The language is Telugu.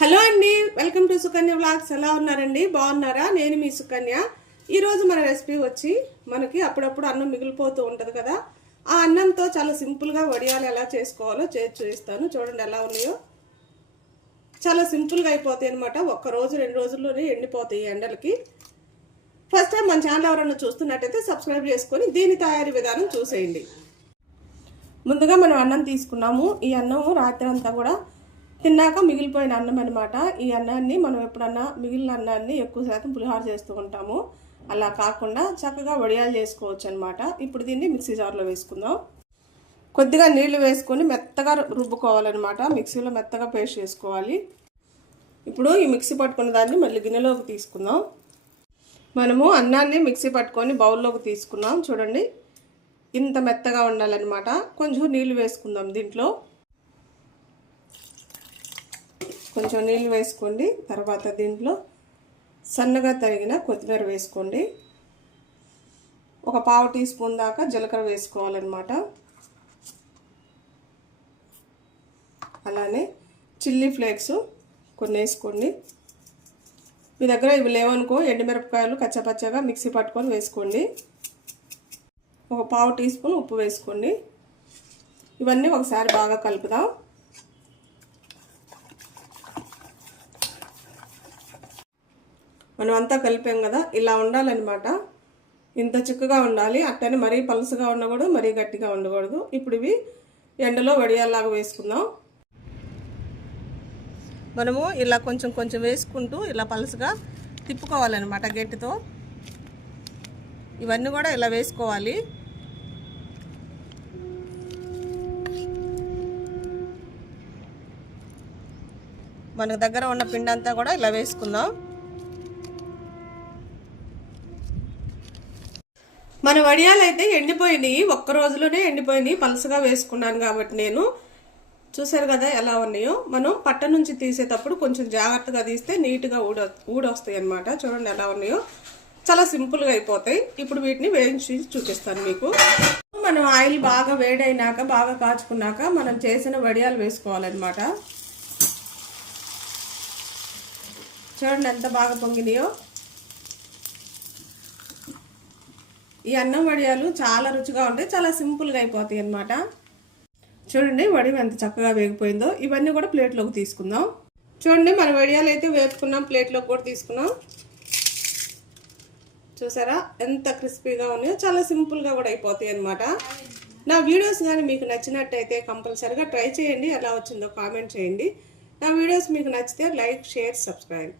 హలో అండి వెల్కమ్ టు సుకన్య బ్లాగ్స్ ఎలా ఉన్నారండి? బాగున్నారా? నేను మీ సుకన్య. ఈరోజు మన రెసిపీ వచ్చి మనకి అప్పుడప్పుడు అన్నం మిగిలిపోతూ ఉంటుంది కదా. ఆ అన్నంతో చాలా సింపుల్గా వడియాలు ఎలా చేసుకోవాలో చేసి చూపిస్తాను. చూడండి ఎలా ఉన్నాయో. చాలా సింపుల్గా అయిపోతాయి అనమాట ఒక్క రోజు రెండు రోజుల్లోనే ఎండిపోతాయి ఎండలకి. ఫస్ట్ టైం మన ఛానల్ ఎవరన్నా చూస్తున్నట్టయితే సబ్స్క్రైబ్ చేసుకొని దీని తయారీ విధానం చూసేయండి. ముందుగా మనం అన్నం తీసుకున్నాము. ఈ అన్నం రాత్రి అంతా కూడా తిన్నాక మిగిలిపోయిన అన్నం అనమాట ఈ అన్నాన్ని మనం ఎప్పుడన్నా మిగిలిన అన్నాన్ని ఎక్కువ శాతం పులిహార చేస్తూ ఉంటాము. అలా కాకుండా చక్కగా వడియాలు చేసుకోవచ్చు అనమాట ఇప్పుడు దీన్ని మిక్సీ జార్లో వేసుకుందాం. కొద్దిగా నీళ్ళు వేసుకొని మెత్తగా రుబ్బుకోవాలన్నమాట. మిక్సీలో మెత్తగా పేస్ట్ చేసుకోవాలి. ఇప్పుడు ఈ మిక్సీ పట్టుకున్న దాన్ని మళ్ళీ గిన్నెలోకి తీసుకుందాం. మనము అన్నాన్ని మిక్సీ పట్టుకొని బౌల్లోకి తీసుకున్నాం. చూడండి ఇంత మెత్తగా ఉండాలన్నమాట. కొంచెం నీళ్ళు వేసుకుందాం దీంట్లో. కొంచెం నీళ్ళు వేసుకోండి. తర్వాత దీంట్లో సన్నగా తరిగిన కొత్తిమీర వేసుకోండి. ఒక పావు టీ స్పూన్ దాకా జీలకర్ర వేసుకోవాలన్నమాట. అలానే చిల్లీ ఫ్లేక్స్ కొన్ని వేసుకోండి. మీ దగ్గర ఇవి లేవనుకో ఎండుమిరపకాయలు కచ్చపచ్చగా మిక్సీ పట్టుకొని వేసుకోండి. ఒక పావు టీ స్పూన్ ఉప్పు వేసుకోండి. ఇవన్నీ ఒకసారి బాగా కలుపుదాం. మనం అంతా కలిపాం కదా ఇలా ఉండాలన్నమాట. ఇంత చిక్కగా ఉండాలి అట్టని మరీ పలుసుగా ఉండకూడదు మరీ గట్టిగా ఉండకూడదు. ఇప్పుడు ఇవి ఎండలో వడియాల్లాగా వేసుకుందాం. మనము ఇలా కొంచెం కొంచెం వేసుకుంటూ ఇలా పలుసుగా తిప్పుకోవాలన్నమాట గట్టితో. ఇవన్నీ కూడా ఇలా వేసుకోవాలి. మన దగ్గర ఉన్న పిండి అంతా కూడా ఇలా వేసుకుందాం. మన వడియాలు అయితే ఎండిపోయినాయి. ఒక్క రోజులోనే ఎండిపోయినాయి. పలుసగా వేసుకున్నాను కాబట్టి నేను. చూసారు కదా ఎలా ఉన్నాయో? మనం పట్ట నుంచి తీసేటప్పుడు కొంచెం జాగ్రత్తగా తీస్తే నీట్గా ఊడ ఊడొస్తాయి అనమాట చూడండి ఎలా ఉన్నాయో. చాలా సింపుల్గా అయిపోతాయి. ఇప్పుడు వీటిని వేయించి చూపిస్తాను మీకు. మనం ఆయిల్ బాగా వేడైనాక బాగా కాచుకున్నాక మనం చేసిన వడియాలు వేసుకోవాలన్నమాట. చూడండి ఎంత బాగా పొంగినాయో. ఈ అన్నం వడియాలు చాలా రుచిగా ఉంటాయి చాలా సింపుల్గా అయిపోతాయి అన్నమాట. చూడండి వడియం ఎంత చక్కగా వేగిపోయిందో. ఇవన్నీ కూడా ప్లేట్లోకి తీసుకుందాం. చూడండి మన వడియాలు అయితే వేపుకున్నాం ప్లేట్లోకి కూడా తీసుకున్నాం. చూసారా? ఎంత క్రిస్పీగా ఉన్నాయో చాలా సింపుల్గా కూడా అయిపోతాయి అనమాట నా వీడియోస్ కానీ మీకు నచ్చినట్టయితే కంపల్సరిగా ట్రై చేయండి ఎలా వచ్చిందో కామెంట్ చేయండి. నా వీడియోస్ మీకు నచ్చితే లైక్ షేర్ సబ్స్క్రైబ్.